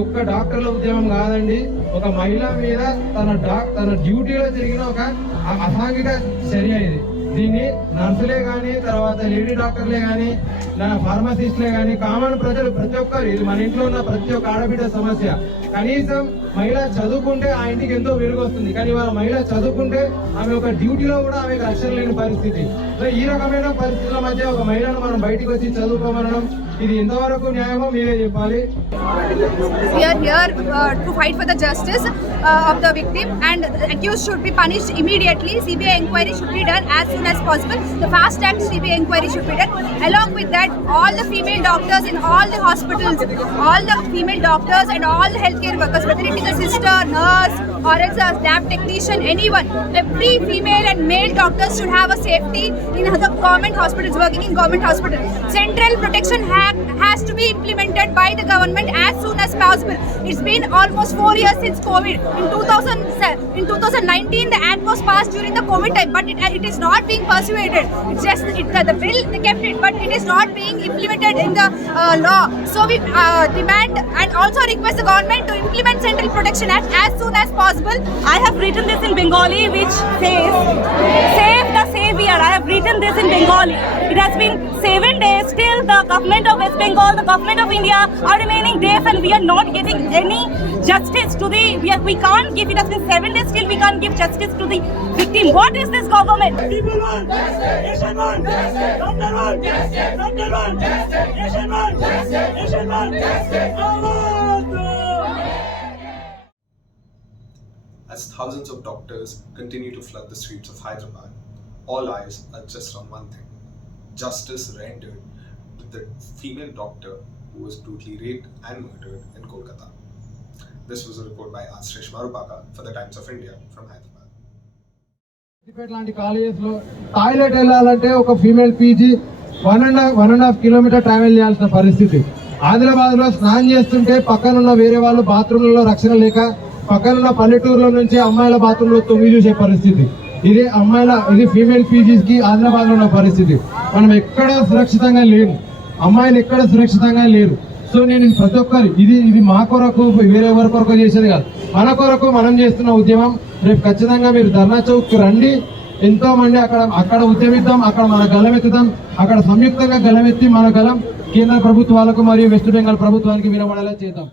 ఒక్క డాక్టర్ల ఉద్యమం కాదండి, ఒక మహిళ మీద తన డ్యూటీలో జరిగిన ఒక అసాంఘిక చర్య ఇది. దీన్ని నర్సులే కానీ, తర్వాత లేడీ డాక్టర్లే కానీ, ఫార్మసిస్ట్లే కానీ, కామన్ ప్రజలు ప్రతి ఒక్కరు, ఇది మన ఇంట్లో ఉన్న ప్రతి ఒక్క ఆడబిడ్డ సమస్య. కనీసం మహిళ చదువుకుంటే ఆ ఇంటికి ఎంతో వెలుగు వస్తుంది, కానీ వాళ్ళ మహిళ చదువుకుంటే ఆమె ఒక డ్యూటీలో కూడా ఆమెకు రక్షణ లేని పరిస్థితి. సో ఈ రకమైన పరిస్థితుల మధ్య ఒక మహిళను మనం బయటకు వచ్చి చదువుకోమనడం ఇది ఎంతవరకు న్యాయమో మీరే చెప్పాలి. We are here to fight for the justice of the victim, and the accused should be punished immediately. CBI inquiry should be done as soon as possible. The fast track CBI inquiry should be done. Along with that, all the female doctors in all the hospitals, all the female doctors and all the healthcare workers, whether it is a sister, nurse, or else a lab technician, anyone, every female and male doctors should have a safety in the government hospitals, working in government hospitals. Central Protection Act has to be implemented by the government as soon as possible. It's been almost 4 years since COVID. In 2019, the act was passed during the COVID time, but it is not being persuaded. It's just the bill, they kept it, but it is not being implemented in the law. So we demand and also request the government to implement Central Protection Act as soon as possible. I have written this in Bengali, which says, "Save the savior." I have written this in Bengali. It has been 7 days. Still, the government of West Bengal, the government of India are remaining deaf, and we are not getting any justice to the. We can't give. It has been 7 days. Still, we can't give justice to the victim. What is this government? People want justice. Nation want justice. Doctor want justice. Doctor want justice. Nation want justice. Nation want justice. As thousands of doctors continue to flood the streets of Hyderabad, all eyes are just on one thing: justice rendered to the female doctor who was brutally raped and murdered in Kolkata. This was a report by Asrish Marupaka for the Times of India from Hyderabad. లాంటి కాలేజెస్ లో టాయిలెట్ వెళ్ళాలంటే ఒక female PG 1.5 kilometre travel చేయాల్సిన పరిస్థితి. ఆదిలాబాద్ లో స్నానం చేస్తుంటే పక్కనున్న వేరే వాళ్ళు బాత్రూమ్లలో రక్షణ లేక పక్కనున్న పల్లెటూరులో నుంచి అమ్మాయిల బాత్రూంలో తొంగి చూసే పరిస్థితి. ఇది ఫీమేల్ పీజీస్ కి ఆదిలాబాద్ లో ఉన్న పరిస్థితి. మనం ఎక్కడ సురక్షితంగా లేము, అమ్మాయిలు ఎక్కడ సురక్షితంగా లేరు. సో నేను ప్రతి ఒక్కరు ఇది మా కొరకు వేరే ఎవరి కొరకు చేసేది కాదు, మన కొరకు మనం చేస్తున్న ఉద్యమం. రేపు ఖచ్చితంగా మీరు ధర్నా చౌక్ రండి, ఎంతో మంది అక్కడ ఉద్యమిద్దాం, అక్కడ మన గలమెత్తుదాం, అక్కడ సంయుక్తంగా గలమెత్తి మన గలం కేంద్ర ప్రభుత్వాలకు మరియు వెస్ట్ బెంగాల్ ప్రభుత్వానికి వినబడేలా చేద్దాం.